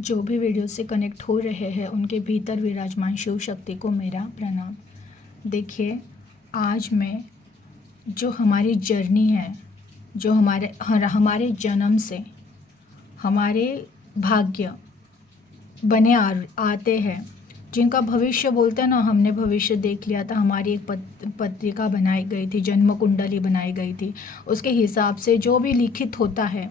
जो भी वीडियो से कनेक्ट हो रहे हैं उनके भीतर विराजमान शिव शक्ति को मेरा प्रणाम। देखिए, आज मैं जो हमारी जर्नी है, जो हमारे जन्म से हमारे भाग्य बने आते हैं, जिनका भविष्य बोलते हैं ना, हमने भविष्य देख लिया था। हमारी एक पत्रिका बनाई गई थी, जन्म कुंडली बनाई गई थी। उसके हिसाब से जो भी लिखित होता है,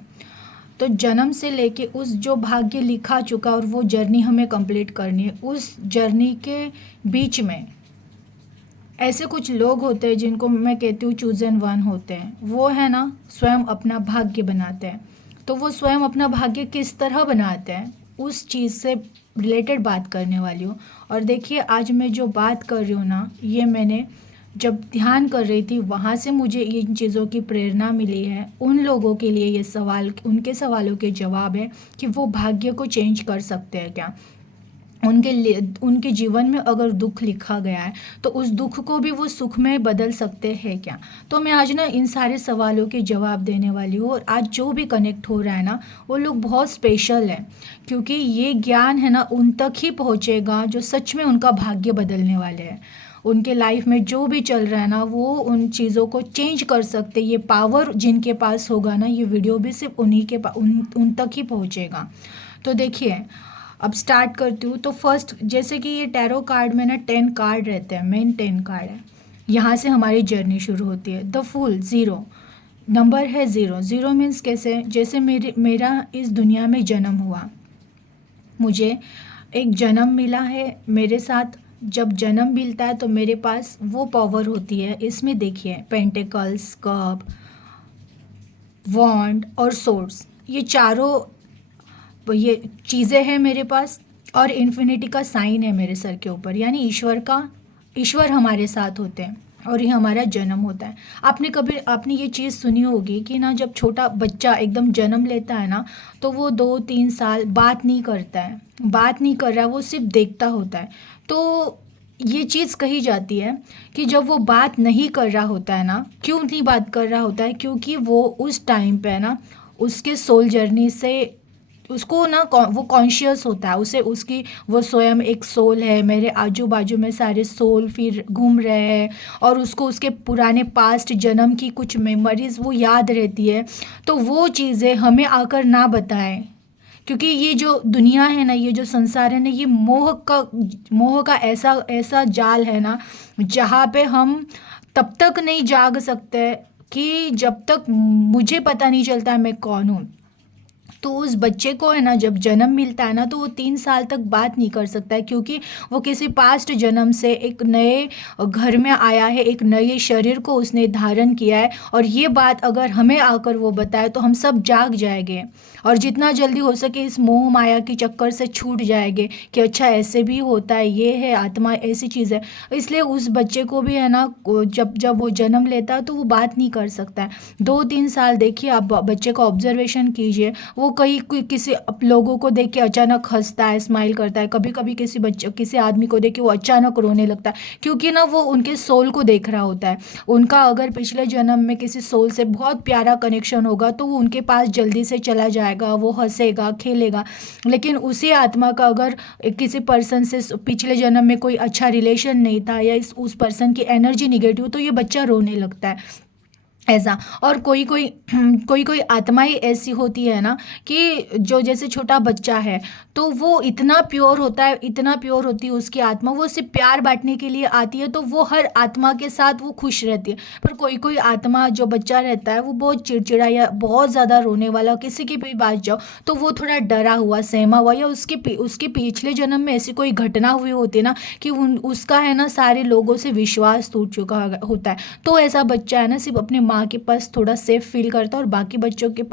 तो जन्म से लेके उस जो भाग्य लिखा चुका और वो जर्नी हमें कंप्लीट करनी है, उस जर्नी के बीच में ऐसे कुछ लोग होते हैं जिनको मैं कहती हूँ चूजन वन होते हैं। वो है ना, स्वयं अपना भाग्य बनाते हैं। तो वो स्वयं अपना भाग्य किस तरह बनाते हैं, उस चीज़ से रिलेटेड बात करने वाली हूँ। और देखिए, आज मैं जो बात कर रही हूँ ना, ये मैंने जब ध्यान कर रही थी वहाँ से मुझे इन चीज़ों की प्रेरणा मिली है। उन लोगों के लिए ये सवाल, उनके सवालों के जवाब है कि वो भाग्य को चेंज कर सकते हैं क्या। उनके लिए, उनके जीवन में अगर दुख लिखा गया है तो उस दुख को भी वो सुख में बदल सकते हैं क्या। तो मैं आज ना इन सारे सवालों के जवाब देने वाली हूँ। और आज जो भी कनेक्ट हो रहा है ना, वो लोग बहुत स्पेशल है, क्योंकि ये ज्ञान है ना उन तक ही पहुँचेगा जो सच में उनका भाग्य बदलने वाले हैं। उनके लाइफ में जो भी चल रहा है ना, वो उन चीज़ों को चेंज कर सकते। ये पावर जिनके पास होगा ना, ये वीडियो भी सिर्फ उन्हीं के उन तक ही पहुँचेगा। तो देखिए, अब स्टार्ट करती हूँ। तो फर्स्ट, जैसे कि ये टैरो कार्ड में ना 10 कार्ड रहते हैं, मेन 10 कार्ड है। यहाँ से हमारी जर्नी शुरू होती है। द फूल, ज़ीरो नंबर है। ज़ीरो ज़ीरो मीन्स कैसे, जैसे मेरा इस दुनिया में जन्म हुआ, मुझे एक जन्म मिला है मेरे साथ। जब जन्म मिलता है तो मेरे पास वो पावर होती है। इसमें देखिए, पेंटिकल्स, कप, वॉन्ड और सोर्ड्स, ये चारों ये चीज़ें हैं मेरे पास। और इन्फिनिटी का साइन है मेरे सर के ऊपर, यानी ईश्वर हमारे साथ होते हैं और ये हमारा जन्म होता है। आपने ये चीज़ सुनी होगी कि ना, जब छोटा बच्चा एकदम जन्म लेता है ना, तो वो 2-3 साल बात नहीं करता है, बात नहीं कर रहा, वो सिर्फ देखता होता है। तो ये चीज़ कही जाती है कि जब वो बात नहीं कर रहा होता है ना, क्यों नहीं बात कर रहा होता है, क्योंकि वो उस टाइम पे है ना, उसके सोल जर्नी से उसको ना वो कॉन्शियस होता है। उसे उसकी वो स्वयं एक सोल है, मेरे आजू बाजू में सारे सोल फिर घूम रहे हैं, और उसको उसके पुराने पास्ट जन्म की कुछ मेमोरीज वो याद रहती है। तो वो चीज़ें हमें आकर ना बताएं, क्योंकि ये जो दुनिया है ना, ये जो संसार है ना, ये मोह का ऐसा ऐसा जाल है ना, जहाँ पे हम तब तक नहीं जाग सकते कि जब तक मुझे पता नहीं चलता है मैं कौन हूँ। तो उस बच्चे को है ना, जब जन्म मिलता है ना, तो वो 3 साल तक बात नहीं कर सकता है, क्योंकि वो किसी पास्ट जन्म से एक नए घर में आया है, एक नए शरीर को उसने धारण किया है। और ये बात अगर हमें आकर वो बताए तो हम सब जाग जाएंगे, और जितना जल्दी हो सके इस मोह माया के चक्कर से छूट जाएंगे कि अच्छा ऐसे भी होता है, ये है आत्मा, ऐसी चीज़ है। इसलिए उस बच्चे को भी है ना, जब जब वो जन्म लेता है तो वो बात नहीं कर सकता है। 2-3 साल देखिए, आप बच्चे का ऑब्जर्वेशन कीजिए, वो किसी लोगों को देख के अचानक हंसता है, स्माइल करता है। कभी कभी किसी आदमी को देख के वो अचानक रोने लगता है, क्योंकि ना वो उनके सोल को देख रहा होता है। उनका अगर पिछले जन्म में किसी सोल से बहुत प्यारा कनेक्शन होगा तो वो उनके पास जल्दी से चला जाएगा, वो हंसेगा, खेलेगा। लेकिन उसी आत्मा का अगर किसी पर्सन से पिछले जन्म में कोई अच्छा रिलेशन नहीं था, या उस पर्सन की एनर्जी निगेटिव, तो ये बच्चा रोने लगता है, ऐसा। और कोई आत्माएं ऐसी होती है ना, कि जो जैसे छोटा बच्चा है, तो वो इतना प्योर होता है, इतना प्योर होती है उसकी आत्मा, वो सिर्फ प्यार बांटने के लिए आती है, तो वो हर आत्मा के साथ वो खुश रहती है। पर कोई आत्मा, जो बच्चा रहता है, वो बहुत चिड़चिड़ा या बहुत ज़्यादा रोने वाला, किसी की भी बात जाओ तो वो थोड़ा डरा हुआ, सहमा हुआ, या उसके पिछले जन्म में ऐसी कोई घटना हुई होती है ना, कि उसका है ना सारे लोगों से विश्वास टूट चुका होता है। तो ऐसा बच्चा है ना, सिर्फ अपने माँ के पास थोड़ा सेफ फील करता है, और बाकी बच्चों के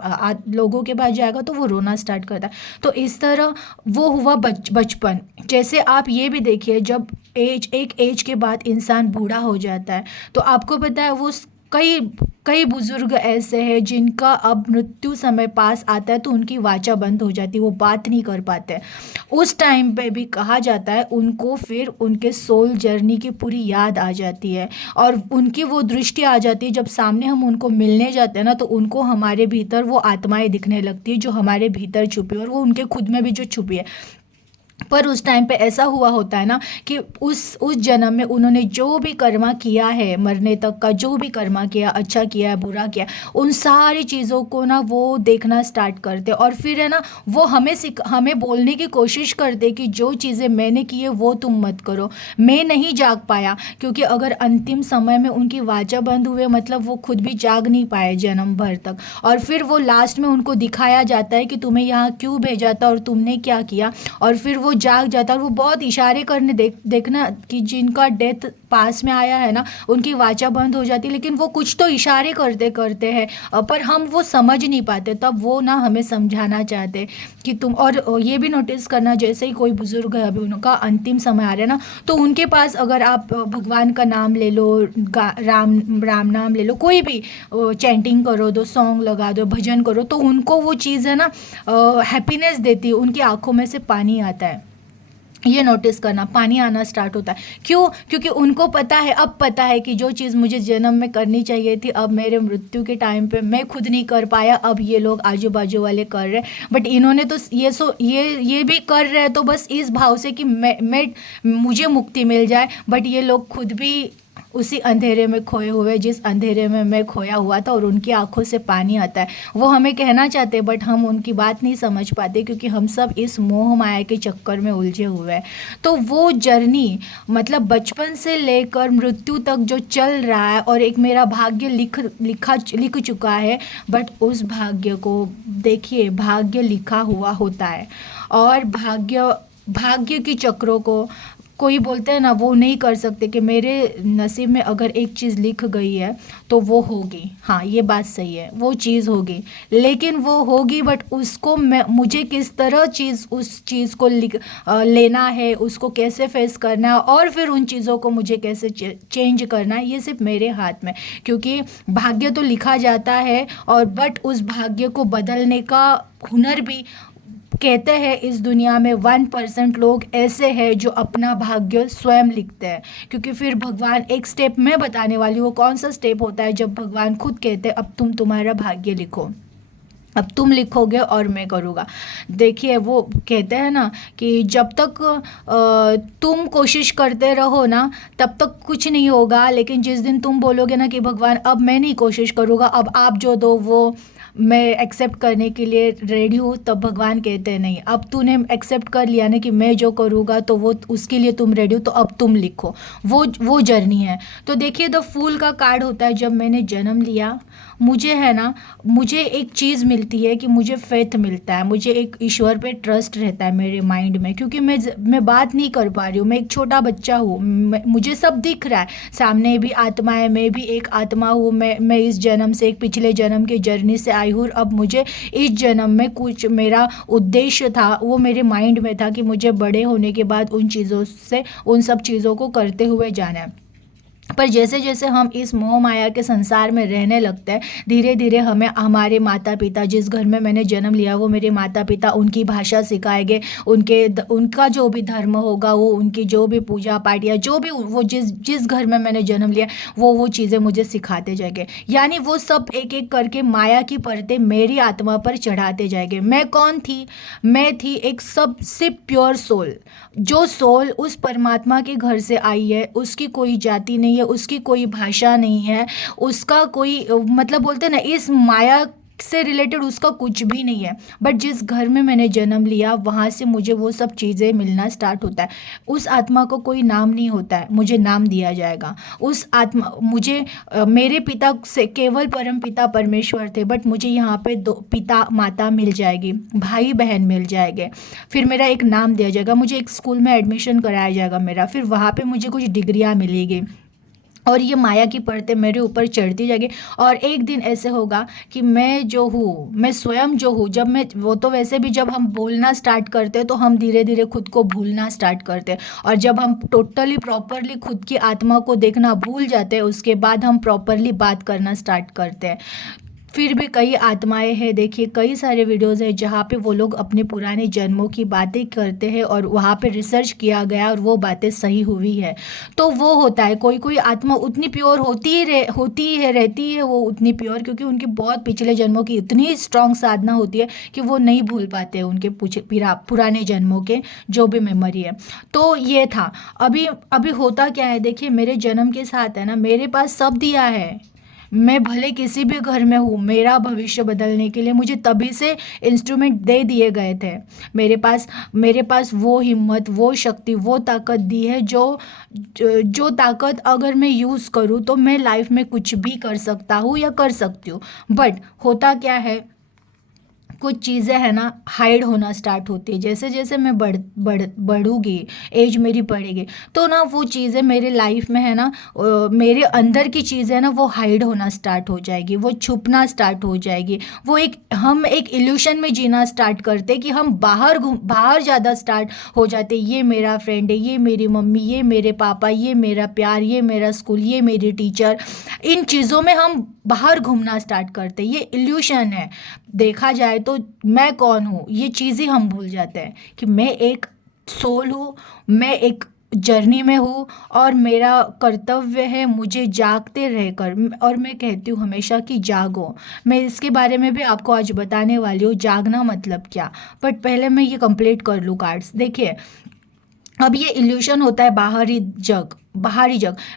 लोगों के पास जाएगा तो वो रोना स्टार्ट करता है। तो इस तरह वो हुआ बचपन। जैसे आप ये भी देखिए, जब एक एज के बाद इंसान बूढ़ा हो जाता है, तो आपको पता है वो कई कई बुजुर्ग ऐसे हैं जिनका अब मृत्यु समय पास आता है तो उनकी वाचा बंद हो जाती है, वो बात नहीं कर पाते। उस टाइम पे भी कहा जाता है उनको फिर उनके सोल जर्नी की पूरी याद आ जाती है और उनकी वो दृष्टि आ जाती है। जब सामने हम उनको मिलने जाते हैं ना, तो उनको हमारे भीतर वो आत्माएं दिखने लगती है जो हमारे भीतर छुपी है और वो उनके खुद में भी जो छुपी है। पर उस टाइम पे ऐसा हुआ होता है ना कि उस जन्म में उन्होंने जो भी कर्मा किया है, मरने तक का जो भी कर्मा किया, अच्छा किया है बुरा किया, उन सारी चीज़ों को ना वो देखना स्टार्ट करते और फिर है ना वो हमें बोलने की कोशिश करते कि जो चीज़ें मैंने की है वो तुम मत करो। मैं नहीं जाग पाया क्योंकि अगर अंतिम समय में उनकी वाचा बंद हुए मतलब वो खुद भी जाग नहीं पाए जन्म भर तक। और फिर वो लास्ट में उनको दिखाया जाता है कि तुम्हें यहाँ क्यों भेजा था और तुमने क्या किया, और फिर वो जाग जाता है और वो बहुत इशारे करने देखना कि जिनका डेथ पास में आया है ना उनकी वाचा बंद हो जाती है, लेकिन वो कुछ तो इशारे करते करते हैं पर हम वो समझ नहीं पाते। तब वो ना हमें समझाना चाहते कि तुम, और ये भी नोटिस करना जैसे ही कोई बुजुर्ग है अभी उनका अंतिम समय आ रहा है ना, तो उनके पास अगर आप भगवान का नाम ले लो, राम राम नाम ले लो, कोई भी चैंटिंग करो, दो सॉन्ग लगा दो, भजन करो, तो उनको वो चीज़ है ना हैप्पीनेस देती है, उनकी आंखों में से पानी आता है। ये नोटिस करना, पानी आना स्टार्ट होता है। क्यों? क्योंकि उनको पता है, अब पता है कि जो चीज़ मुझे जन्म में करनी चाहिए थी अब मेरे मृत्यु के टाइम पे मैं खुद नहीं कर पाया, अब ये लोग आजू बाजू वाले कर रहे हैं। बट इन्होंने तो ये भी कर रहे हैं तो बस इस भाव से कि मैं मुझे मुक्ति मिल जाए, बट ये लोग खुद भी उसी अंधेरे में खोए हुए जिस अंधेरे में मैं खोया हुआ था, और उनकी आंखों से पानी आता है। वो हमें कहना चाहते बट हम उनकी बात नहीं समझ पाते क्योंकि हम सब इस मोह माया के चक्कर में उलझे हुए हैं। तो वो जर्नी मतलब बचपन से लेकर मृत्यु तक जो चल रहा है, और एक मेरा भाग्य लिख चुका है, बट उस भाग्य को देखिए, भाग्य लिखा हुआ होता है और भाग्य की चक्रों को कोई बोलते हैं ना वो नहीं कर सकते कि मेरे नसीब में अगर एक चीज़ लिख गई है तो वो होगी। हाँ, ये बात सही है, वो चीज़ होगी, लेकिन वो होगी बट उसको मुझे किस तरह उस चीज़ को लेना है, उसको कैसे फेस करना है और फिर उन चीज़ों को मुझे कैसे चेंज करना है, ये सिर्फ मेरे हाथ में। क्योंकि भाग्य तो लिखा जाता है और बट उस भाग्य को बदलने का हुनर भी, कहते हैं इस दुनिया में 1% लोग ऐसे हैं जो अपना भाग्य स्वयं लिखते हैं। क्योंकि फिर भगवान, एक स्टेप मैं बताने वाली हूँ, कौन सा स्टेप होता है जब भगवान खुद कहते हैं अब तुम तुम्हारा भाग्य लिखो, अब तुम लिखोगे और मैं करूँगा। देखिए, वो कहते हैं ना कि जब तक तुम कोशिश करते रहो ना तब तक कुछ नहीं होगा, लेकिन जिस दिन तुम बोलोगे ना कि भगवान अब मैं नहीं कोशिश करूँगा, अब आप जो दो वो मैं एक्सेप्ट करने के लिए रेडी हूँ, तब भगवान कहते हैं नहीं, अब तूने एक्सेप्ट कर लिया ना कि मैं जो करूँगा तो वो उसके लिए तुम रेडी हो, तो अब तुम लिखो। वो जर्नी है। तो देखिए, द फूल का कार्ड होता है जब मैंने जन्म लिया, मुझे है ना, मुझे एक चीज़ मिलती है कि मुझे फेथ मिलता है, मुझे एक ईश्वर पे ट्रस्ट रहता है मेरे माइंड में। क्योंकि मैं बात नहीं कर पा रही हूँ, मैं एक छोटा बच्चा हूँ, मुझे सब दिख रहा है, सामने भी आत्मा है, मैं भी एक आत्मा हूँ, मैं इस जन्म से, एक पिछले जन्म के जर्नी से आई हूँ। अब मुझे इस जन्म में कुछ मेरा उद्देश्य था, वो मेरे माइंड में था कि मुझे बड़े होने के बाद उन सब चीज़ों को करते हुए जाना है। पर जैसे जैसे हम इस मोह माया के संसार में रहने लगते हैं, धीरे धीरे हमें हमारे माता पिता, जिस घर में मैंने जन्म लिया वो मेरे माता पिता, उनकी भाषा सिखाएंगे, उनका जो भी धर्म होगा, वो उनकी जो भी पूजा पाठ या जो भी वो जिस घर में मैंने जन्म लिया वो चीज़ें मुझे सिखाते जाएंगे। यानी वो सब एक एक करके माया की परतें मेरी आत्मा पर चढ़ाते जाएंगे। मैं कौन थी? मैं थी एक सबसे प्योर सोल, जो सोल उस परमात्मा के घर से आई है, उसकी कोई जाति नहीं है, उसकी कोई भाषा नहीं है, उसका कोई मतलब बोलते हैं ना इस माया से रिलेटेड उसका कुछ भी नहीं है। बट जिस घर में मैंने जन्म लिया वहाँ से मुझे वो सब चीज़ें मिलना स्टार्ट होता है। उस आत्मा को कोई नाम नहीं होता है, मुझे नाम दिया जाएगा। उस आत्मा मुझे मेरे पिता से केवल परम पिता परमेश्वर थे, बट मुझे यहाँ पे दो पिता माता मिल जाएगी, भाई बहन मिल जाएंगे, फिर मेरा एक नाम दिया जाएगा, मुझे एक स्कूल में एडमिशन कराया जाएगा मेरा, फिर वहाँ पे मुझे कुछ डिग्रियाँ मिलेगी, और ये माया की परतें मेरे ऊपर चढ़ती जाएगी। और एक दिन ऐसे होगा कि मैं जो हूँ, मैं स्वयं जो हूँ, जब मैं वो तो वैसे भी जब हम बोलना स्टार्ट करते हैं तो हम धीरे धीरे खुद को भूलना स्टार्ट करते हैं। और जब हम टोटली प्रॉपरली खुद की आत्मा को देखना भूल जाते हैं, उसके बाद हम प्रॉपरली बात करना स्टार्ट करते हैं। फिर भी कई आत्माएं हैं, देखिए कई सारे वीडियोस हैं जहाँ पे वो लोग अपने पुराने जन्मों की बातें करते हैं और वहाँ पे रिसर्च किया गया और वो बातें सही हुई है। तो वो होता है, कोई कोई आत्मा उतनी प्योर होती ही है, रहती है वो उतनी प्योर, क्योंकि उनकी बहुत पिछले जन्मों की इतनी स्ट्रांग साधना होती है कि वो नहीं भूल पाते उनके पुराने जन्मों के जो भी मेमोरी है। तो ये था। अभी अभी होता क्या है, देखिए मेरे जन्म के साथ है ना, मेरे पास सब दिया है। मैं भले किसी भी घर में हूँ, मेरा भविष्य बदलने के लिए मुझे तभी से इंस्ट्रूमेंट दे दिए गए थे। मेरे पास वो हिम्मत, वो शक्ति, वो ताकत दी है जो ताकत अगर मैं यूज़ करूँ तो मैं लाइफ में कुछ भी कर सकता हूँ या कर सकती हूँ। बट होता क्या है, कुछ चीज़ें है ना हाइड होना स्टार्ट होती है। जैसे जैसे मैं बढ़ूंगी, एज मेरी बढ़ेगी, तो ना वो चीज़ें मेरे लाइफ में है ना, मेरे अंदर की चीज़ें ना वो हाइड होना स्टार्ट हो जाएगी, वो छुपना स्टार्ट हो जाएगी। हम एक इल्यूशन में जीना स्टार्ट करते कि हम बाहर ज़्यादा स्टार्ट हो जाते। ये मेरा फ्रेंड है, ये मेरी मम्मी, ये मेरे पापा, ये मेरा प्यार, ये मेरा स्कूल, ये मेरी टीचर, इन चीज़ों में हम बाहर घूमना स्टार्ट करते। ये इल्यूशन है। देखा जाए तो मैं कौन हूँ ये चीज़ ही हम भूल जाते हैं कि मैं एक सोल हूँ, मैं एक जर्नी में हूँ और मेरा कर्तव्य है मुझे जागते रहकर, और मैं कहती हूँ हमेशा कि जागो। मैं इसके बारे में भी आपको आज बताने वाली हूँ, जागना मतलब क्या। बट पहले मैं ये कंप्लीट कर लूँ कार्ड्स। देखिए, अब ये इल्यूशन होता है बाहरी जग।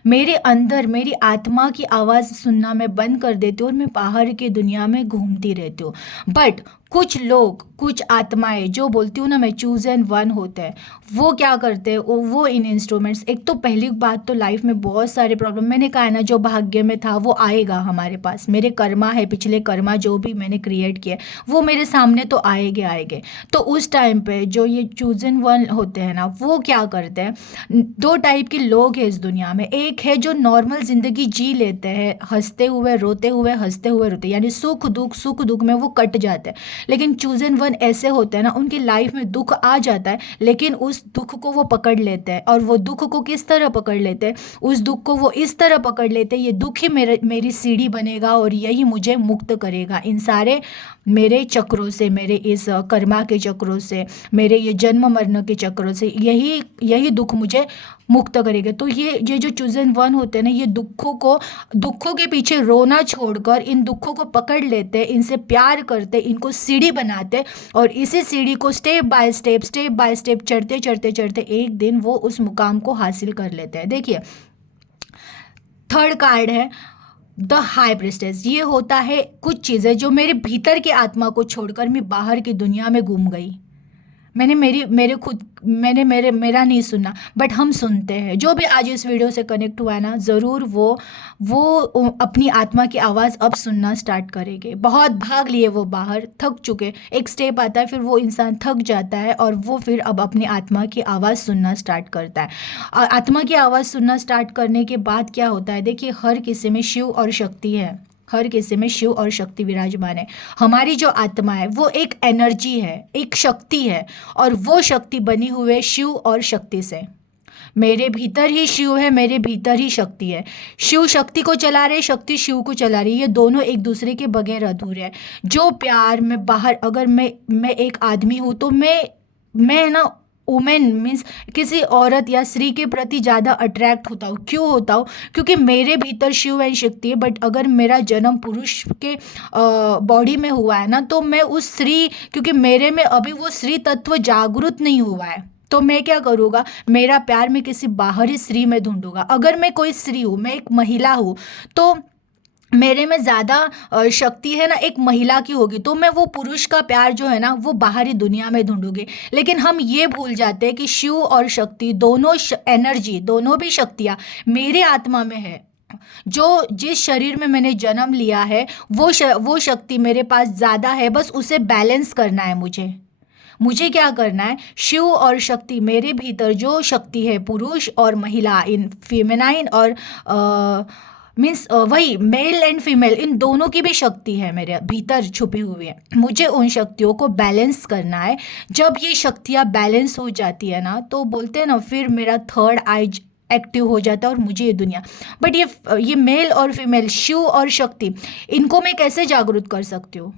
मेरे अंदर मेरी आत्मा की आवाज़ सुनना मैं बंद कर देती हूँ और मैं बाहर की दुनिया में घूमती रहती हूँ। बट कुछ लोग, कुछ आत्माएं जो बोलती हूँ ना मैं, चूज एंड वन होते हैं, वो क्या करते हैं, वो इन इंस्ट्रूमेंट्स, एक तो पहली बात तो लाइफ में बहुत सारे प्रॉब्लम, मैंने कहा है ना जो भाग्य में था वो आएगा हमारे पास। मेरे कर्मा है, पिछले कर्मा जो भी मैंने क्रिएट किया वो मेरे सामने तो आएंगे। तो उस टाइम पे जो ये चूजन वन होते हैं ना, वो क्या करते हैं, दो टाइप के लोग हैं इस दुनिया में। एक है जो नॉर्मल जिंदगी जी लेते हैं, हंसते हुए रोते हुए, हंसते हुए रोते, यानी सुख दुख में वो कट जाते हैं। लेकिन चूजन वन ऐसे होते हैं ना, उनकी लाइफ में दुख आ जाता है लेकिन उस दुख को वो पकड़ लेते हैं। और वो दुख को किस तरह पकड़ लेते हैं, उस दुख को वो इस तरह पकड़ लेते हैं, ये दुख ही मेरी सीढ़ी बनेगा और यही मुझे मुक्त करेगा इन सारे मेरे चक्रों से, मेरे इस कर्मा के चक्रों से, मेरे ये जन्म मरण के चक्रों से, यही दुख मुझे मुक्त करेगा। तो ये जो चूजन वन होते हैं ना, ये दुखों के पीछे रोना छोड़कर इन दुखों को पकड़ लेते, इनसे प्यार करते, इनको सीढ़ी बनाते और इसी सीढ़ी को स्टेप बाय स्टेप चढ़ते एक दिन वो उस मुकाम को हासिल कर लेते हैं। देखिए, थर्ड कार्ड है द हाई प्रिस्टेस। ये होता है कुछ चीज़ें जो मेरे भीतर की आत्मा को छोड़कर मैं बाहर की दुनिया में घूम गई। मेरा नहीं सुना, बट हम सुनते हैं। जो भी आज इस वीडियो से कनेक्ट हुआ है ना, ज़रूर वो अपनी आत्मा की आवाज़ अब सुनना स्टार्ट करेंगे। बहुत भाग लिए वो बाहर, थक चुके, एक स्टेप आता है फिर वो इंसान थक जाता है और वो फिर अब अपनी आत्मा की आवाज़ सुनना स्टार्ट करता है। और आत्मा की आवाज़ सुनना स्टार्ट करने के बाद क्या होता है, देखिए हर किसी में शिव और शक्ति है, हर किसी में शिव और शक्ति विराजमान है। हमारी जो आत्मा है वो एक एनर्जी है, एक शक्ति है, और वो शक्ति बनी हुई है शिव और शक्ति से। मेरे भीतर ही शिव है, मेरे भीतर ही शक्ति है। शिव शक्ति को चला रहे, शक्ति शिव को चला रही है, ये दोनों एक दूसरे के बगैर अधूरे हैं। जो प्यार में बाहर, अगर मैं एक आदमी हूँ तो मैं ना वुमेन मीन्स किसी औरत या स्त्री के प्रति ज़्यादा अट्रैक्ट होता हूँ। क्यों होता हूँ, क्योंकि मेरे भीतर शिव एंड शक्ति है। बट अगर मेरा जन्म पुरुष के बॉडी में हुआ है ना, तो मैं उस स्त्री, क्योंकि मेरे में अभी वो स्त्री तत्व जागृत नहीं हुआ है, तो मैं क्या करूँगा, मेरा प्यार मैं किसी बाहरी स्त्री में ढूंढूंगा। अगर मैं कोई स्त्री हूँ, मैं एक महिला हूँ, तो मेरे में ज़्यादा शक्ति है ना एक महिला की होगी, तो मैं वो पुरुष का प्यार जो है ना वो बाहरी दुनिया में ढूंढूंगी। लेकिन हम ये भूल जाते हैं कि शिव और शक्ति दोनों एनर्जी, दोनों भी शक्तियाँ मेरे आत्मा में है। जो जिस शरीर में मैंने जन्म लिया है वो शक्ति मेरे पास ज़्यादा है, बस उसे बैलेंस करना है मुझे। मुझे क्या करना है, शिव और शक्ति, मेरे भीतर जो शक्ति है, पुरुष और महिला, इन फेमिनाइन और मीन्स वही मेल एंड फीमेल, इन दोनों की भी शक्ति है मेरे भीतर छुपी हुई है। मुझे उन शक्तियों को बैलेंस करना है। जब ये शक्तियाँ बैलेंस हो जाती है ना, तो बोलते हैं ना, फिर मेरा थर्ड आई एक्टिव हो जाता है और मुझे ये दुनिया। बट ये मेल और फीमेल, शिव और शक्ति, इनको मैं कैसे जागरूक कर सकती हूँ?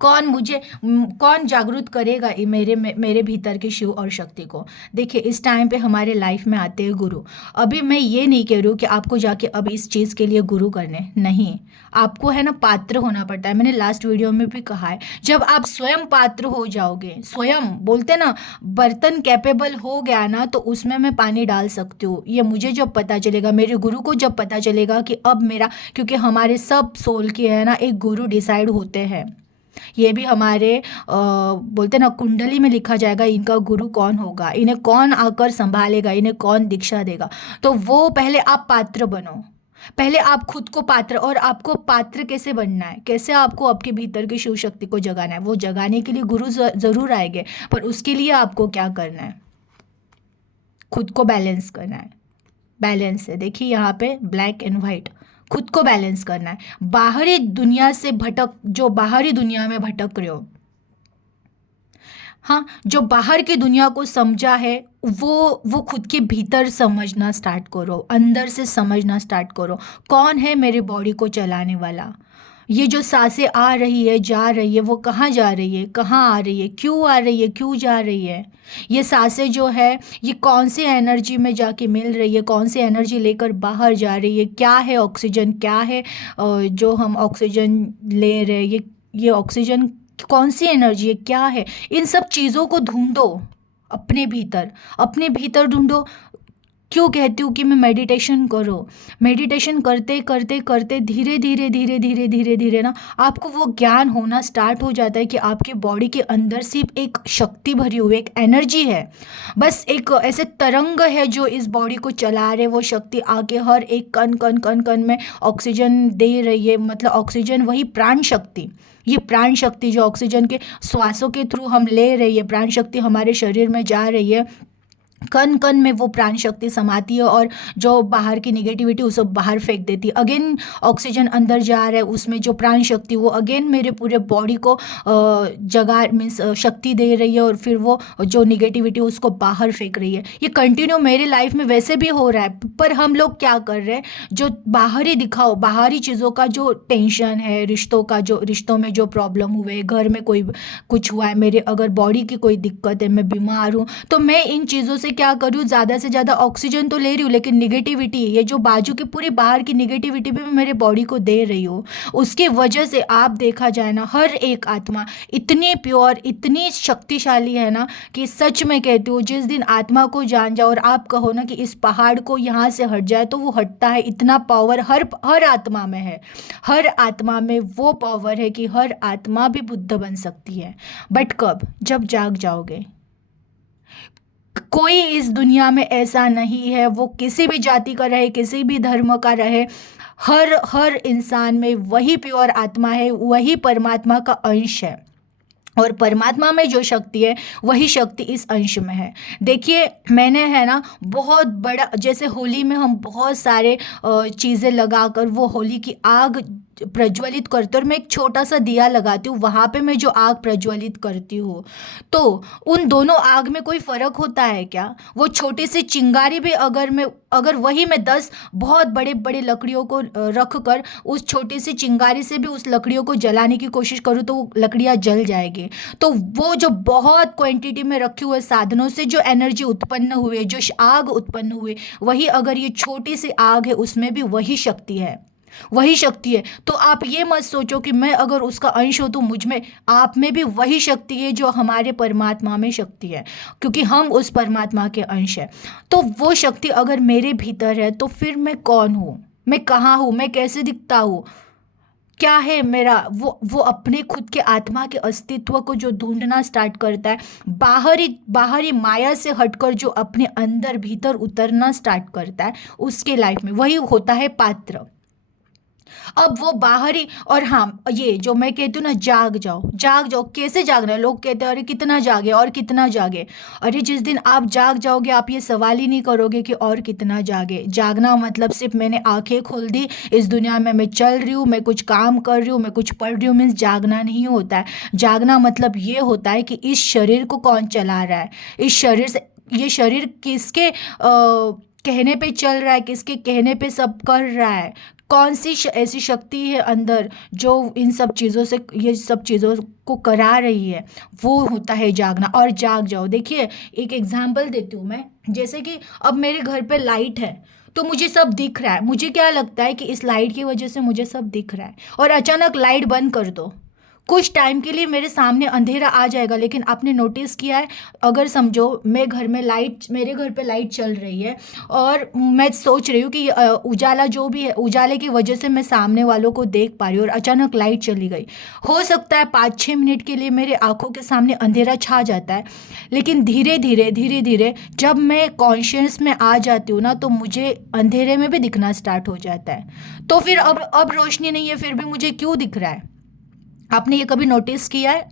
कौन जागरूक करेगा ये मेरे भीतर की शिव और शक्ति को? देखिए, इस टाइम पे हमारे लाइफ में आते हैं गुरु। अभी मैं ये नहीं कह रही हूँ कि आपको जाके अब इस चीज़ के लिए गुरु करने, नहीं। आपको है ना पात्र होना पड़ता है। मैंने लास्ट वीडियो में भी कहा है, जब आप स्वयं पात्र हो जाओगे, स्वयं बोलते ना, बर्तन कैपेबल हो गया ना, तो उसमें मैं पानी डाल सकती हूँ। ये मुझे जब पता चलेगा, मेरे गुरु को जब पता चलेगा कि अब मेरा, क्योंकि हमारे सब सोल के है ना एक गुरु डिसाइड होते हैं। ये भी हमारे बोलते ना कुंडली में लिखा जाएगा, इनका गुरु कौन होगा, इन्हें कौन आकर संभालेगा, इन्हें कौन दीक्षा देगा। तो वो पहले आप पात्र बनो, पहले आप खुद को पात्र। और आपको पात्र कैसे बनना है, कैसे आपको आपके भीतर की शिव शक्ति को जगाना है, वो जगाने के लिए गुरु जरूर आएंगे, पर उसके लिए आपको क्या करना है, खुद को बैलेंस करना है। बैलेंस है, देखिए यहाँ पे ब्लैक एंड वाइट, खुद को बैलेंस करना है। बाहरी दुनिया से जो बाहरी दुनिया में भटक रहे हो, हाँ, जो बाहर की दुनिया को समझा है, वो खुद के भीतर समझना स्टार्ट करो, अंदर से समझना स्टार्ट करो। कौन है मेरे बॉडी को चलाने वाला? ये जो सांसें आ रही है, जा रही है, वो कहाँ जा रही है, कहाँ आ रही है, क्यों आ रही है, क्यों जा रही है? ये सांसें जो है, ये कौन सी एनर्जी में जाके मिल रही है, कौन सी एनर्जी लेकर बाहर जा रही है? क्या है ऑक्सीजन, क्या है जो हम ऑक्सीजन ले रहे हैं, ये ऑक्सीजन कौन सी एनर्जी है, क्या है? इन सब चीज़ों को ढूंढो अपने भीतर, अपने भीतर ढूंढो। क्यों कहती हूँ कि मैं मेडिटेशन करो? मेडिटेशन करते करते करते धीरे धीरे धीरे धीरे धीरे धीरे ना आपको वो ज्ञान होना स्टार्ट हो जाता है कि आपके बॉडी के अंदर सिर्फ एक शक्ति भरी हुई एक एनर्जी है, बस एक ऐसे तरंग है जो इस बॉडी को चला रहे। वो शक्ति आके हर एक कण कण कण कण में ऑक्सीजन दे रही है, मतलब ऑक्सीजन, वही प्राण शक्ति। ये प्राण शक्ति जो ऑक्सीजन के श्वासों के थ्रू हम ले रही है, प्राण शक्ति हमारे शरीर में जा रही है, कण कण में वो प्राण शक्ति समाती है और जो बाहर की निगेटिविटी उसे बाहर फेंक देती है। अगेन ऑक्सीजन अंदर जा रहा है, उसमें जो प्राण शक्ति वो अगेन मेरे पूरे बॉडी को जगा मीन्स शक्ति दे रही है, और फिर वो जो निगेटिविटी उसको बाहर फेंक रही है। ये कंटिन्यू मेरे लाइफ में वैसे भी हो रहा है, पर हम लोग क्या कर रहे हैं, जो बाहरी दिखाओ, बाहरी चीज़ों का जो टेंशन है, रिश्तों में जो प्रॉब्लम हुए, घर में कोई कुछ हुआ है, मेरे अगर बॉडी की कोई दिक्कत है, मैं बीमार हूँ, तो मैं इन चीज़ों से क्या करूँ, ज़्यादा से ज़्यादा ऑक्सीजन तो ले रही हूँ, लेकिन निगेटिविटी, ये जो बाजू की पूरी बाहर की निगेटिविटी भी मैं मेरे बॉडी को दे रही हूँ। उसकी वजह से आप देखा जाए ना, हर एक आत्मा इतनी प्योर, इतनी शक्तिशाली है ना, कि सच में कहती हूँ, जिस दिन आत्मा को जान जाओ और आप कहो ना कि इस पहाड़ को यहाँ से हट जाए, तो वो हटता है। इतना पावर हर आत्मा में है, हर आत्मा में वो पावर है कि हर आत्मा भी बुद्ध बन सकती है। बट कब? जब जाग जाओगे। कोई इस दुनिया में ऐसा नहीं है, वो किसी भी जाति का रहे, किसी भी धर्म का रहे, हर इंसान में वही प्योर आत्मा है, वही परमात्मा का अंश है। और परमात्मा में जो शक्ति है, वही शक्ति इस अंश में है। देखिए, मैंने है ना बहुत बड़ा, जैसे होली में हम बहुत सारे चीज़ें लगाकर वो होली की आग प्रज्वलित करते, और मैं एक छोटा सा दिया लगाती हूँ, वहाँ पे मैं जो आग प्रज्वलित करती हूँ, तो उन दोनों आग में कोई फ़र्क होता है क्या? वो छोटी सी चिंगारी भी अगर वही मैं 10 बहुत बड़े बड़े लकड़ियों को रख कर उस छोटी सी चिंगारी से भी उस लकड़ियों को जलाने की कोशिश करूँ, तो वो लकड़ियाँ जल जाएगी। तो वो जो बहुत क्वांटिटी में रखे हुए साधनों से जो एनर्जी उत्पन्न हुई, जो आग उत्पन्न हुई, वही अगर ये छोटी सी आग है, उसमें भी वही शक्ति है, वही शक्ति है। तो आप ये मत सोचो कि मैं अगर उसका अंश हूँ तो मुझ में, आप में भी वही शक्ति है जो हमारे परमात्मा में शक्ति है, क्योंकि हम उस परमात्मा के अंश है। तो वो शक्ति अगर मेरे भीतर है, तो फिर मैं कौन हूँ, मैं कहाँ हूँ, मैं कैसे दिखता हूँ, क्या है मेरा? वो अपने खुद के आत्मा के अस्तित्व को जो ढूंढना स्टार्ट करता है, बाहरी माया से हटकर जो अपने अंदर भीतर उतरना स्टार्ट करता है, उसके लाइफ में वही होता है पात्र। अब वो बाहरी, और हाँ ये जो मैं कहती हूँ ना, जाग जाओ जाग जाओ, कैसे जागना है? लोग कहते हैं अरे कितना जागे और कितना जागे। अरे जिस दिन आप जाग जाओगे आप ये सवाल ही नहीं करोगे कि और कितना जागे। जागना मतलब सिर्फ मैंने आंखें खोल दी, इस दुनिया में मैं चल रही हूँ, मैं कुछ काम कर रही हूँ, मैं कुछ पढ़ रही हूँ, मीन्स जागना नहीं होता है। जागना मतलब ये होता है कि इस शरीर को कौन चला रहा है, इस शरीर से, ये शरीर किसके कहने पे चल रहा है, किसके कहने पे सब कर रहा है, कौन सी ऐसी शक्ति है अंदर जो इन सब चीज़ों से, ये सब चीज़ों को करा रही है। वो होता है जागना। और जाग जाओ, देखिए एक एग्जांपल देती हूँ मैं। जैसे कि अब मेरे घर पे लाइट है तो मुझे सब दिख रहा है, मुझे क्या लगता है कि इस लाइट की वजह से मुझे सब दिख रहा है, और अचानक लाइट बंद कर दो, कुछ टाइम के लिए मेरे सामने अंधेरा आ जाएगा। लेकिन आपने नोटिस किया है, अगर समझो मैं घर में लाइट, मेरे घर पे लाइट चल रही है और मैं सोच रही हूँ कि उजाला जो भी है, उजाले की वजह से मैं सामने वालों को देख पा रही हूँ, और अचानक लाइट चली गई, हो सकता है 5-6 मिनट के लिए मेरे आंखों के सामने अंधेरा छा जाता है। लेकिन धीरे धीरे धीरे धीरे जब मैं कॉन्शियस में आ जाती हूँ ना, तो मुझे अंधेरे में भी दिखना स्टार्ट हो जाता है। तो फिर अब रोशनी नहीं है, फिर भी मुझे क्यों दिख रहा है? आपने ये कभी नोटिस किया है?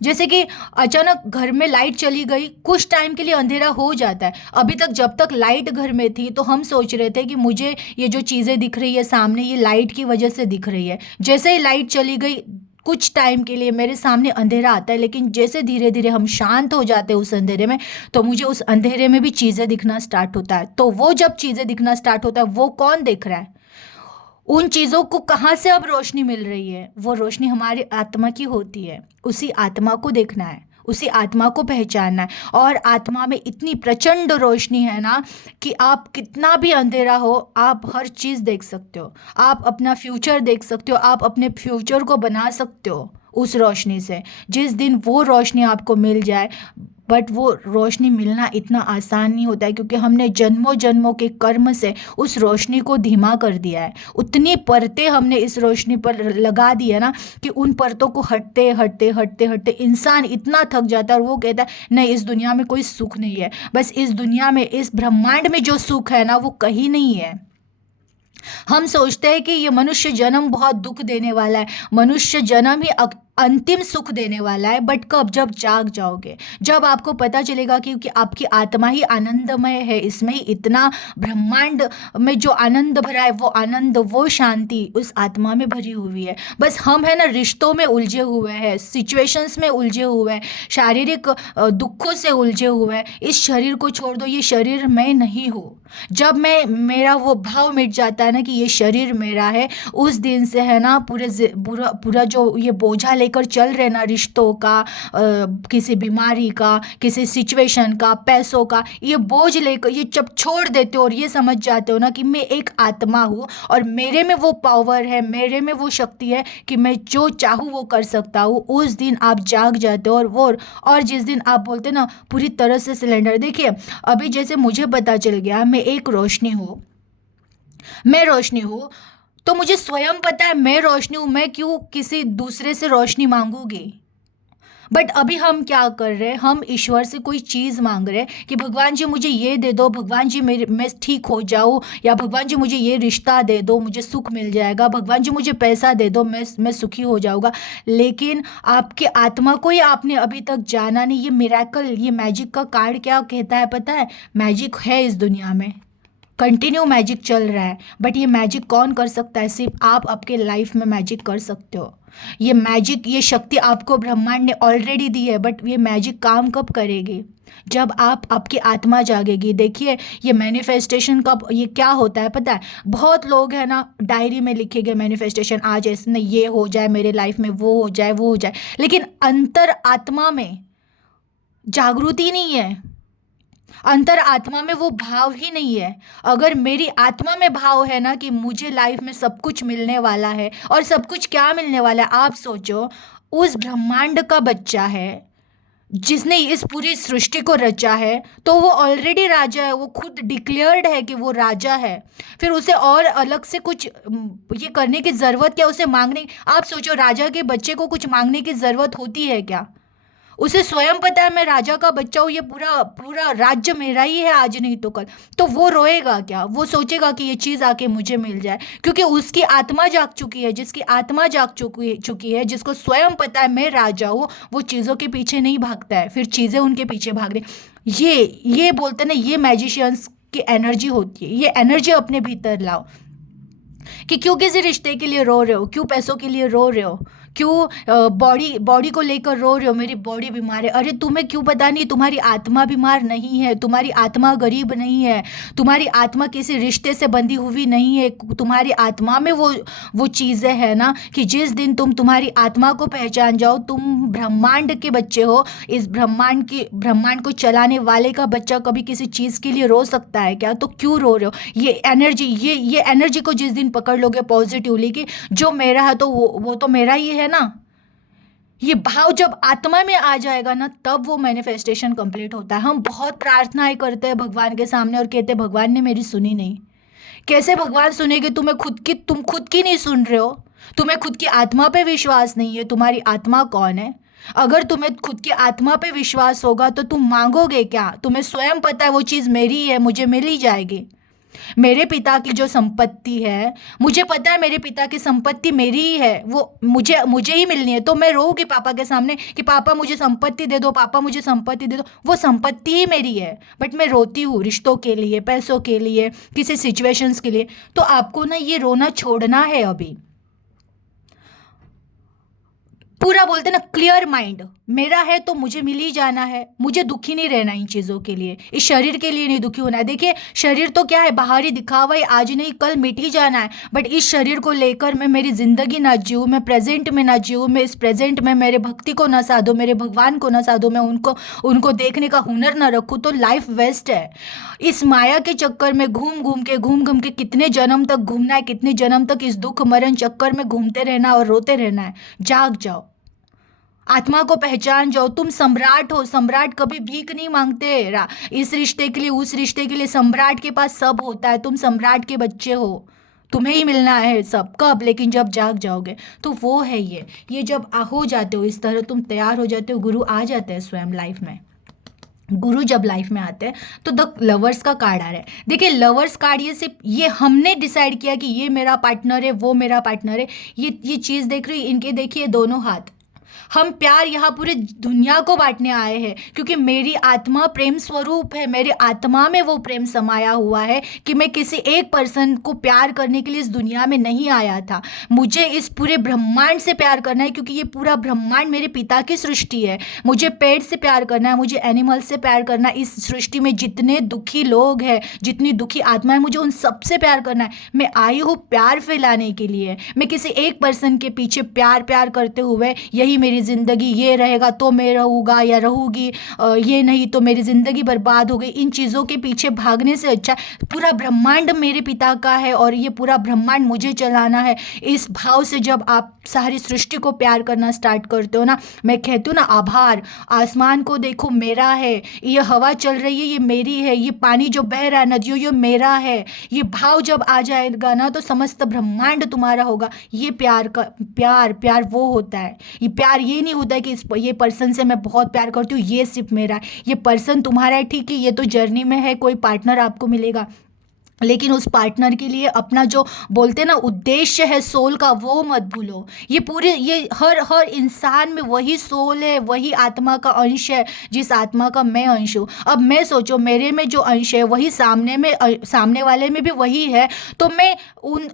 जैसे कि अचानक घर में लाइट चली गई, कुछ टाइम के लिए अंधेरा हो जाता है। अभी तक जब तक लाइट घर में थी तो हम सोच रहे थे कि मुझे ये जो चीज़ें दिख रही है सामने, ये लाइट की वजह से दिख रही है। जैसे ही लाइट चली गई, कुछ टाइम के लिए मेरे सामने अंधेरा आता है, लेकिन जैसे धीरे धीरे हम शांत हो जाते हैं उस अंधेरे में, तो मुझे उस अंधेरे में भी चीज़ें दिखना स्टार्ट होता है। तो वो जब चीज़ें दिखना स्टार्ट होता है, वो कौन देख रहा है? उन चीज़ों को कहाँ से अब रोशनी मिल रही है? वो रोशनी हमारी आत्मा की होती है। उसी आत्मा को देखना है, उसी आत्मा को पहचानना है। और आत्मा में इतनी प्रचंड रोशनी है ना कि आप कितना भी अंधेरा हो, आप हर चीज़ देख सकते हो, आप अपना फ्यूचर देख सकते हो, आप अपने फ्यूचर को बना सकते हो उस रोशनी से। जिस दिन वो रोशनी आपको मिल जाए, बट वो रोशनी मिलना इतना आसान नहीं होता है, क्योंकि हमने जन्मों जन्मों के कर्म से उस रोशनी को धीमा कर दिया है। उतनी परतें हमने इस रोशनी पर लगा दी है ना, कि उन परतों को हटते हटते हटते हटते इंसान इतना थक जाता है, और वो कहता है नहीं, इस दुनिया में कोई सुख नहीं है, बस इस दुनिया में, इस ब्रह्मांड में जो सुख है ना वो कहीं नहीं है। हम सोचते हैं कि ये मनुष्य जन्म बहुत दुख देने वाला है, मनुष्य जन्म ही अंतिम सुख देने वाला है। बट कब? जब जाग जाओगे, जब आपको पता चलेगा कि क्योंकि आपकी आत्मा ही आनंदमय है, इसमें ही इतना ब्रह्मांड में जो आनंद भरा है, वो आनंद, वो शांति उस आत्मा में भरी हुई है। बस हम है ना रिश्तों में उलझे हुए हैं, सिचुएशंस में उलझे हुए हैं, शारीरिक दुखों से उलझे हुए हैं। इस शरीर को छोड़ दो, ये शरीर मैं नहीं हूँ। जब मैं, मेरा वो भाव मिट जाता है ना कि ये शरीर मेरा है, उस दिन से है ना पूरा पूरा जो ये बोझा लेकर चल रहे ना, रिश्तों का, किसी बीमारी का, किसी सिचुएशन का, पैसों का, ये बोझ लेकर ये जब छोड़ देते हो और ये समझ जाते हो ना कि मैं एक आत्मा हूँ और मेरे में वो पावर है, मेरे में वो शक्ति है कि मैं जो चाहूँ वो कर सकता हूँ, उस दिन आप जाग जाते हो। और जिस दिन आप बोलते ना पूरी तरह से सिलेंडर, देखिए अभी जैसे मुझे पता चल गया मैं एक रोशनी हूँ, मैं रोशनी हूँ, तो मुझे स्वयं पता है मैं रोशनी हूँ, मैं क्यों किसी दूसरे से रोशनी मांगूंगी? बट अभी हम क्या कर रहे हैं, हम ईश्वर से कोई चीज़ मांग रहे हैं कि भगवान जी मुझे ये दे दो, भगवान जी मेरे, मैं ठीक हो जाऊँ, या भगवान जी मुझे ये रिश्ता दे दो, मुझे सुख मिल जाएगा, भगवान जी मुझे पैसा दे दो, मैं सुखी हो जाऊँगा। लेकिन आपके आत्मा को ही आपने अभी तक जाना नहीं। ये मिरेकल, ये मैजिक का कार्ड क्या कहता है पता है? मैजिक है इस दुनिया में, कंटिन्यू मैजिक चल रहा है, बट ये मैजिक कौन कर सकता है? सिर्फ आप आपके लाइफ में मैजिक कर सकते हो। ये मैजिक, ये शक्ति आपको ब्रह्मांड ने ऑलरेडी दी है, बट ये मैजिक काम कब करेगी? जब आप, आपकी आत्मा जागेगी। देखिए ये मैनिफेस्टेशन कब, ये क्या होता है पता है? बहुत लोग है ना डायरी में लिखेंगे मैनिफेस्टेशन, आज ऐसे नहीं, ये हो जाए मेरे लाइफ में, वो हो जाए, वो हो जाए, लेकिन अंतर आत्मा में जागृति नहीं है, अंतर आत्मा में वो भाव ही नहीं है। अगर मेरी आत्मा में भाव है ना कि मुझे लाइफ में सब कुछ मिलने वाला है, और सब कुछ क्या मिलने वाला है? आप सोचो, उस ब्रह्मांड का बच्चा है जिसने इस पूरी सृष्टि को रचा है, तो वो ऑलरेडी राजा है, वो खुद डिक्लेयर्ड है कि वो राजा है। फिर उसे और अलग से कुछ ये करने की ज़रूरत क्या? उसे मांगने, आप सोचो राजा के बच्चे को कुछ मांगने की ज़रूरत होती है क्या? उसे स्वयं पता है मैं राजा का बच्चा हूँ, ये पूरा पूरा राज्य मेरा ही है आज नहीं तो कल। तो वो रोएगा क्या? वो सोचेगा कि ये चीज़ आके मुझे मिल जाए, क्योंकि उसकी आत्मा जाग चुकी है। जिसकी आत्मा जाग चुकी है, जिसको स्वयं पता है मैं राजा हूँ, वो चीज़ों के पीछे नहीं भागता है, फिर चीज़ें उनके पीछे भाग रही। ये बोलते ना, ये मैजिशियंस की एनर्जी होती है। ये एनर्जी अपने भीतर लाओ कि क्यों किसी रिश्ते के लिए रो रहे हो, क्यों पैसों के लिए रो रहे हो, क्यों बॉडी बॉडी को लेकर रो रहे हो, मेरी बॉडी बीमार है। अरे तुम्हें क्यों पता नहीं, तुम्हारी आत्मा बीमार नहीं है, तुम्हारी आत्मा गरीब नहीं है, तुम्हारी आत्मा किसी रिश्ते से बंधी हुई नहीं है। तुम्हारी आत्मा में वो चीज़ें हैं ना, कि जिस दिन तुम तुम्हारी आत्मा को पहचान जाओ, तुम ब्रह्मांड के बच्चे हो। इस ब्रह्मांड को चलाने वाले का बच्चा कभी किसी चीज़ के लिए रो सकता है क्या? तो क्यों रो रहे हो? ये एनर्जी को जिस दिन पकड़ लोगे पॉजिटिवली कि जो मेरा है तो वो तो मेरा ही है ना, ये भाव जब आत्मा में आ जाएगा ना, तब वो मैनिफेस्टेशन कंप्लीट होता है। हम बहुत प्रार्थनाएं करते हैं भगवान के सामने और कहते हैं भगवान ने मेरी सुनी नहीं। कैसे भगवान सुनेंगे? तुम खुद की नहीं सुन रहे हो, तुम्हें खुद की आत्मा पे विश्वास नहीं है। तुम्हारी आत्मा कौन है? अगर तुम्हें खुद की आत्मा पे विश्वास होगा तो तुम मांगोगे क्या? तुम्हें स्वयं पता है वो चीज़ मेरी है, मुझे मिल ही जाएगी। मेरे पिता की जो संपत्ति है, मुझे पता है मेरे पिता की संपत्ति मेरी ही है, वो मुझे ही मिलनी है। तो मैं रोऊंगी पापा के सामने कि पापा मुझे संपत्ति दे दो, पापा मुझे संपत्ति दे दो। वो संपत्ति ही मेरी है, बट मैं रोती हूँ रिश्तों के लिए, पैसों के लिए, किसी सिचुएशंस के लिए। तो आपको ना ये रोना छोड़ना है अभी। पूरा बोलते ना क्लियर माइंड, मेरा है तो मुझे मिल ही जाना है, मुझे दुखी नहीं रहना इन चीज़ों के लिए, इस शरीर के लिए नहीं दुखी होना है। देखिए शरीर तो क्या है, बाहरी दिखावा है, आज नहीं कल मिट ही जाना है। बट इस शरीर को लेकर मैं मेरी ज़िंदगी ना जीऊँ, मैं प्रेजेंट में ना जीऊँ, मैं इस प्रेजेंट में मेरे भक्ति को ना साधूँ, मेरे भगवान को ना साधूँ, मैं उनको देखने का हुनर ना रखूँ, तो लाइफ वेस्ट है। इस माया के चक्कर में घूम घूम के कितने जन्म तक घूमना है, कितने जन्म तक इस दुख मरण चक्कर में घूमते रहना और रोते रहना है। जाग जाओ, आत्मा को पहचान जाओ। तुम सम्राट हो, सम्राट कभी भीख नहीं मांगते। इस रिश्ते के लिए, उस रिश्ते के लिए, सम्राट के पास सब होता है। तुम सम्राट के बच्चे हो, तुम्हें ही मिलना है सब। कब? लेकिन जब जाग जाओगे। तो वो है ये जब हो जाते हो इस तरह, तुम तैयार हो जाते हो, गुरु आ जाते हैं स्वयं लाइफ में। गुरु जब लाइफ में आते हैं तो द लवर्स का कार्ड आ रहा है। देखिए लवर्स कार्ड ये सिर्फ ये हमने डिसाइड किया कि ये मेरा पार्टनर है, वो मेरा पार्टनर है। ये चीज़ देख रही, इनके देखिए दोनों हाथ। हम प्यार यहाँ पूरे दुनिया को बांटने आए हैं, क्योंकि मेरी आत्मा प्रेम स्वरूप है। मेरी आत्मा में वो प्रेम समाया हुआ है कि मैं किसी एक पर्सन को प्यार करने के लिए इस दुनिया में नहीं आया था। मुझे इस पूरे ब्रह्मांड से प्यार करना है, क्योंकि ये पूरा ब्रह्मांड मेरे पिता की सृष्टि है। मुझे पेड़ से प्यार करना है, मुझे एनिमल से प्यार करना है। इस सृष्टि में जितने दुखी लोग हैं, जितनी दुखी आत्मा है, मुझे उन सबसे प्यार करना है। मैं आई हूँ प्यार फैलाने के लिए। मैं किसी एक पर्सन के पीछे प्यार करते हुए यही मेरी ज़िंदगी, ये रहेगा तो मैं रहूँगा या रहूँगी, ये नहीं तो मेरी ज़िंदगी बर्बाद हो गई, इन चीज़ों के पीछे भागने से अच्छा पूरा ब्रह्मांड मेरे पिता का है और ये पूरा ब्रह्मांड मुझे चलाना है। इस भाव से जब आप सारी सृष्टि को प्यार करना स्टार्ट करते हो ना, मैं कहती हूँ ना आभार। आसमान को देखो, मेरा है। ये हवा चल रही है, ये मेरी है। ये पानी जो बह रहा है नदियों, ये मेरा है। ये भाव जब आ जाएगा ना, तो समस्त ब्रह्मांड तुम्हारा होगा। ये प्यार वो होता है। ये प्यार ये नहीं होता है कि ये पर्सन से मैं बहुत प्यार करती हूँ, ये सिर्फ मेरा है। ये पर्सन तुम्हारा है, ठीक है, ये तो जर्नी में है, कोई पार्टनर आपको मिलेगा, लेकिन उस पार्टनर के लिए अपना जो बोलते ना उद्देश्य है सोल का, वो मत भूलो। ये हर इंसान में वही सोल है, वही आत्मा का अंश है, जिस आत्मा का मैं अंश हूँ। अब मैं सोचो, मेरे में जो अंश है वही सामने वाले में भी वही है, तो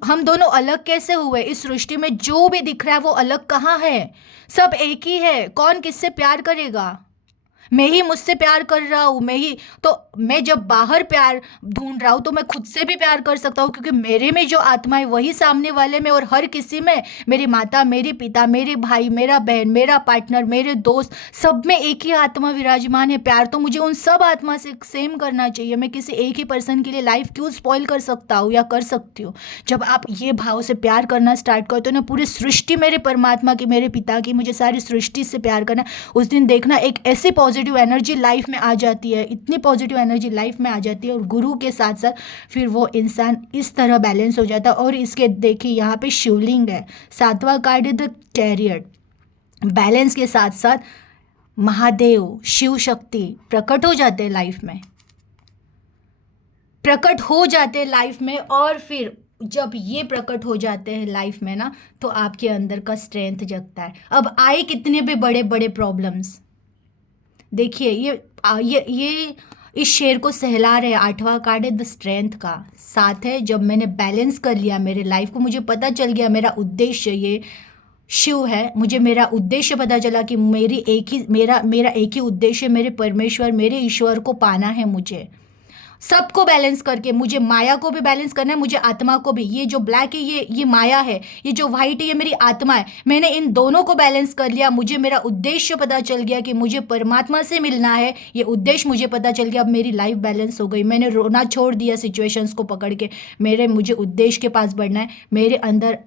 हम दोनों अलग कैसे हुए? इस सृष्टि में जो भी दिख रहा है वो अलग कहाँ है? सब एक ही है। कौन किससे प्यार करेगा? मैं ही मुझसे प्यार कर रहा हूँ, मैं जब बाहर प्यार ढूंढ रहा हूँ तो मैं खुद से भी प्यार कर सकता हूँ, क्योंकि मेरे में जो आत्मा है वही सामने वाले में और हर किसी में। मेरी माता, मेरे पिता, मेरे भाई, मेरा बहन, मेरा पार्टनर, मेरे दोस्त, सब में एक ही आत्मा विराजमान है। प्यार तो मुझे उन सब आत्मा से सेम करना चाहिए। मैं किसी एक ही पर्सन के लिए लाइफ क्यों स्पॉइल कर सकता हूँ या कर सकती हूँ? जब आप ये भाव से प्यार करना स्टार्ट करते हो ना, पूरी सृष्टि मेरे परमात्मा की, मेरे पिता की, मुझे सारी सृष्टि से प्यार करना, उस दिन देखना एक ऐसी पॉजिटिव एनर्जी लाइफ में आ जाती है, इतनी पॉजिटिव एनर्जी लाइफ में आ जाती है। और गुरु के साथ साथ फिर वो इंसान इस तरह बैलेंस हो जाता है। और इसके देखिए यहाँ पे शिवलिंग है, 7वां कार्ड है द कैरियर। बैलेंस के साथ साथ महादेव, शिव शक्ति प्रकट हो जाते हैं लाइफ में, प्रकट हो जाते हैं लाइफ में। और फिर जब ये प्रकट हो जाते हैं लाइफ में ना, तो आपके अंदर का स्ट्रेंथ जगता है। अब आए कितने भी बड़े बड़े प्रॉब्लम्स, देखिए ये इस शेर को सहला रहे, 8वां कार्ड है द स्ट्रेंथ का साथ है। जब मैंने बैलेंस कर लिया मेरे लाइफ को, मुझे पता चल गया मेरा उद्देश्य ये शिव है, मुझे मेरा उद्देश्य पता चला कि मेरा एक ही उद्देश्य, मेरे परमेश्वर, मेरे ईश्वर को पाना है। मुझे सबको बैलेंस करके, मुझे माया को भी बैलेंस करना है, मुझे आत्मा को भी। ये जो ब्लैक है ये माया है, ये जो वाइट है ये मेरी आत्मा है। मैंने इन दोनों को बैलेंस कर लिया, मुझे मेरा उद्देश्य पता चल गया कि मुझे परमात्मा से मिलना है, ये उद्देश्य मुझे पता चल गया। अब मेरी लाइफ बैलेंस हो गई, मैंने रोना छोड़ दिया सिचुएशंस को पकड़ के। मुझे उद्देश्य के पास बढ़ना है। मेरे अंदर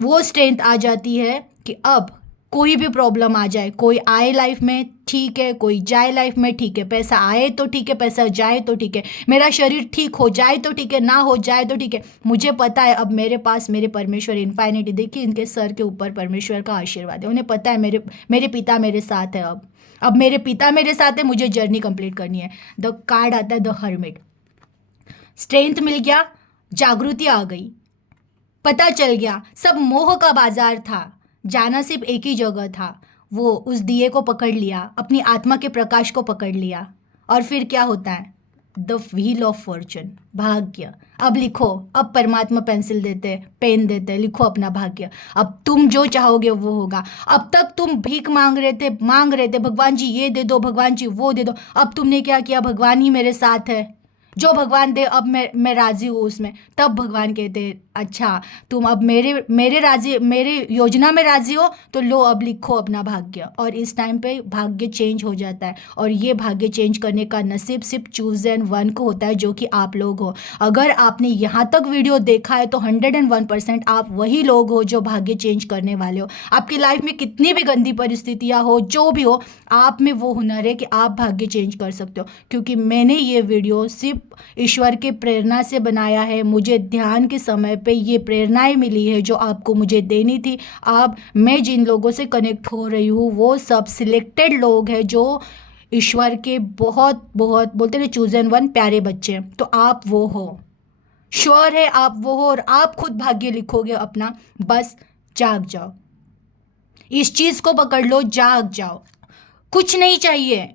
वो स्ट्रेंथ आ जाती है कि अब कोई भी प्रॉब्लम आ जाए, कोई आए लाइफ में ठीक है, कोई जाए लाइफ में ठीक है, पैसा आए तो ठीक है, पैसा जाए तो ठीक है, मेरा शरीर ठीक हो जाए तो ठीक है, ना हो जाए तो ठीक है, मुझे पता है अब मेरे पास मेरे परमेश्वर इन्फाइनिटी। देखिए इनके सर के ऊपर परमेश्वर का आशीर्वाद है, उन्हें पता है मेरे पिता मेरे साथ है। अब मेरे पिता मेरे साथ है, मुझे जर्नी कंप्लीट करनी है। द कार्ड आता है द हर्मिट, स्ट्रेंथ मिल गया, जागृति आ गई, पता चल गया सब मोह का बाजार था, जाना सिर्फ एक ही जगह था। वो उस दिए को पकड़ लिया, अपनी आत्मा के प्रकाश को पकड़ लिया, और फिर क्या होता है, द व्हील ऑफ फॉर्चून, भाग्य। अब लिखो, अब परमात्मा पेंसिल देते, पेन देते, लिखो अपना भाग्य। अब तुम जो चाहोगे वो होगा। अब तक तुम भीख मांग रहे थे, भगवान जी ये दे दो, भगवान जी वो दे दो। अब तुमने क्या किया, भगवान ही मेरे साथ है, जो भगवान दे अब मैं राजी हूँ उसमें। तब भगवान कहते हैं अच्छा तुम अब मेरे योजना में राजी हो, तो लो अब लिखो अपना भाग्य। और इस टाइम पे भाग्य चेंज हो जाता है, और ये भाग्य चेंज करने का नसीब सिर्फ चूजन वन को होता है, जो कि आप लोग हो। अगर आपने यहाँ तक वीडियो देखा है तो 101% आप वही लोग हो जो भाग्य चेंज करने वाले हो। आपकी लाइफ में कितनी भी गंदी परिस्थितियाँ हो, जो भी हो, आप में वो हुनर है कि आप भाग्य चेंज कर सकते हो। क्योंकि मैंने ये वीडियो सिर्फ ईश्वर के प्रेरणा से बनाया है, मुझे ध्यान के समय पे ये प्रेरणाएं मिली है जो आपको मुझे देनी थी। अब मैं जिन लोगों से कनेक्ट हो रही हूँ वो सब सिलेक्टेड लोग हैं जो ईश्वर के बहुत बहुत बोलते हैं चूजन वन प्यारे बच्चे हैं। तो आप वो हो, श्योर है आप वो हो, और आप खुद भाग्य लिखोगे अपना। बस जाग जाओ, इस चीज़ को पकड़ लो, जाग जाओ। कुछ नहीं चाहिए,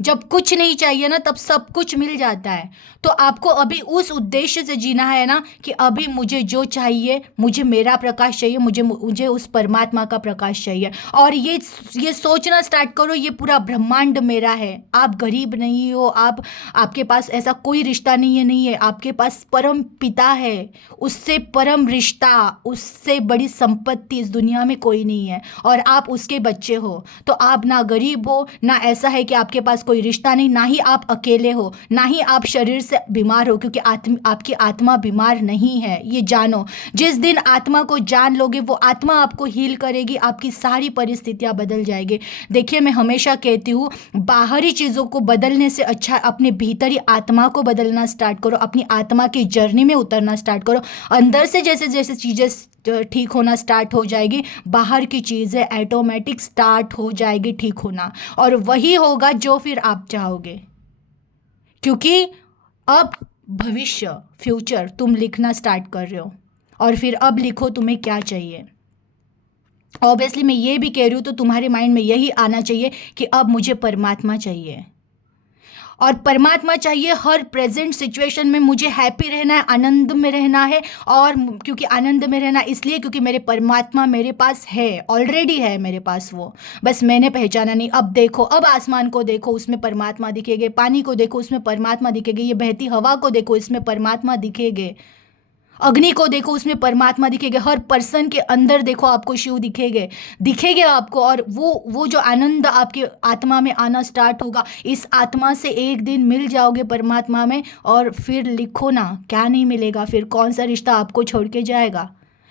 जब कुछ नहीं चाहिए ना तब सब कुछ मिल जाता है। तो आपको अभी उस उद्देश्य से जीना है ना कि अभी मुझे जो चाहिए, मुझे मेरा प्रकाश चाहिए, मुझे उस परमात्मा का प्रकाश चाहिए। और ये सोचना स्टार्ट करो, ये पूरा ब्रह्मांड मेरा है। आप गरीब नहीं हो, आपके पास ऐसा कोई रिश्ता नहीं है, आपके पास परम पिता है, उससे परम रिश्ता, उससे बड़ी संपत्ति इस दुनिया में कोई नहीं है, और आप उसके बच्चे हो। तो आप ना गरीब हो, ना ऐसा है कि आपके पास कोई रिश्ता नहीं, ना ही आप अकेले हो, ना ही आप शरीर से बीमार हो, क्योंकि आपकी आत्मा बीमार नहीं है, ये जानो। जिस दिन आत्मा को जान लोगे वो आत्मा आपको हील करेगी, आपकी सारी परिस्थितियां बदल जाएगी। देखिए मैं हमेशा कहती हूँ बाहरी चीज़ों को बदलने से अच्छा अपने भीतरी आत्मा को बदलना स्टार्ट करो, अपनी आत्मा की जर्नी में उतरना स्टार्ट करो। अंदर से जैसे जैसे चीज़ें ठीक होना स्टार्ट हो जाएगी, बाहर की चीज़ें ऑटोमेटिक स्टार्ट हो जाएगी ठीक होना, और वही होगा जो फिर आप चाहोगे। क्योंकि अब भविष्य, फ्यूचर तुम लिखना स्टार्ट कर रहे हो, और फिर अब लिखो तुम्हें क्या चाहिए। ऑब्वियसली मैं ये भी कह रही हूँ तो तुम्हारे माइंड में यही आना चाहिए कि अब मुझे परमात्मा चाहिए, और परमात्मा चाहिए हर प्रेजेंट सिचुएशन में। मुझे हैप्पी रहना है, आनंद में रहना है, और क्योंकि आनंद में रहना इसलिए क्योंकि मेरे परमात्मा मेरे पास है, ऑलरेडी है मेरे पास वो, बस मैंने पहचाना नहीं। अब देखो, अब आसमान को देखो उसमें परमात्मा दिखेंगे, पानी को देखो उसमें परमात्मा दिखेंगे, ये बहती हवा को देखो इसमें परमात्मा दिखेंगे, अग्नि को देखो उसमें परमात्मा दिखेगा, हर पर्सन के अंदर देखो आपको शिव दिखेंगे आपको। और वो जो आनंद आपके आत्मा में आना स्टार्ट होगा, इस आत्मा से एक दिन मिल जाओगे परमात्मा में, और फिर लिखो ना क्या नहीं मिलेगा, फिर कौन सा रिश्ता आपको छोड़ के जाएगा।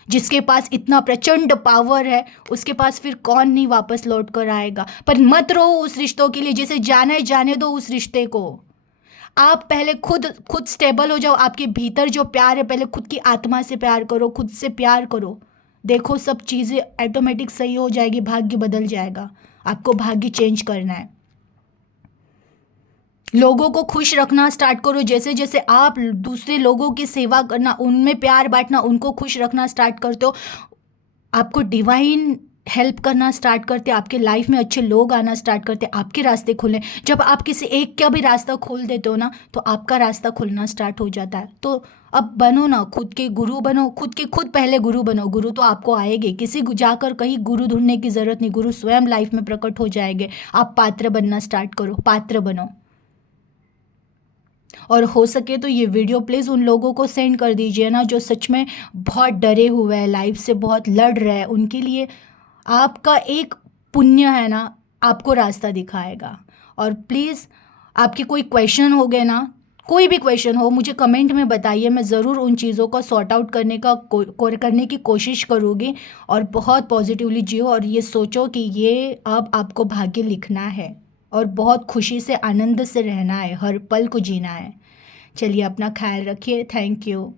जिसके पास इतना प्रचंड पावर है उसके पास फिर कौन नहीं वापस लौट कर आएगा। पर मत रहो उस रिश्तों के लिए, जैसे जाना है जाने दो उस रिश्ते को। आप पहले खुद स्टेबल हो जाओ, आपके भीतर जो प्यार है पहले खुद की आत्मा से प्यार करो, खुद से प्यार करो, देखो सब चीज़ें ऑटोमेटिक सही हो जाएगी, भाग्य बदल जाएगा। आपको भाग्य चेंज करना है। लोगों को खुश रखना स्टार्ट करो। जैसे जैसे आप दूसरे लोगों की सेवा करना, उनमें प्यार बांटना, उनको खुश रखना स्टार्ट करते हो, आपको डिवाइन हेल्प करना स्टार्ट करते, आपके लाइफ में अच्छे लोग आना स्टार्ट करते, आपके रास्ते खुले। जब आप किसी एक का भी रास्ता खोल देते हो ना, तो आपका रास्ता खुलना स्टार्ट हो जाता है। तो अब बनो ना, खुद के गुरु बनो, खुद पहले गुरु बनो। गुरु तो आपको आएंगे, किसी को जाकर कहीं गुरु ढूंढने की ज़रूरत नहीं, गुरु स्वयं लाइफ में प्रकट हो जाएंगे। आप पात्र बनना स्टार्ट करो, पात्र बनो। और हो सके तो ये वीडियो प्लीज़ उन लोगों को सेंड कर दीजिए ना, जो सच में बहुत डरे हुए हैं, लाइफ से बहुत लड़ रहे हैं। उनके लिए आपका एक पुण्य है ना, आपको रास्ता दिखाएगा। और प्लीज़ आपके कोई क्वेश्चन हो गए ना, कोई भी क्वेश्चन हो, मुझे कमेंट में बताइए, मैं ज़रूर उन चीज़ों को सॉर्ट आउट करने की कोशिश करूँगी। और बहुत पॉजिटिवली जियो और ये सोचो कि ये अब आपको भाग्य लिखना है और बहुत खुशी से, आनंद से रहना है, हर पल को जीना है। चलिए, अपना ख्याल रखिए। Thank you.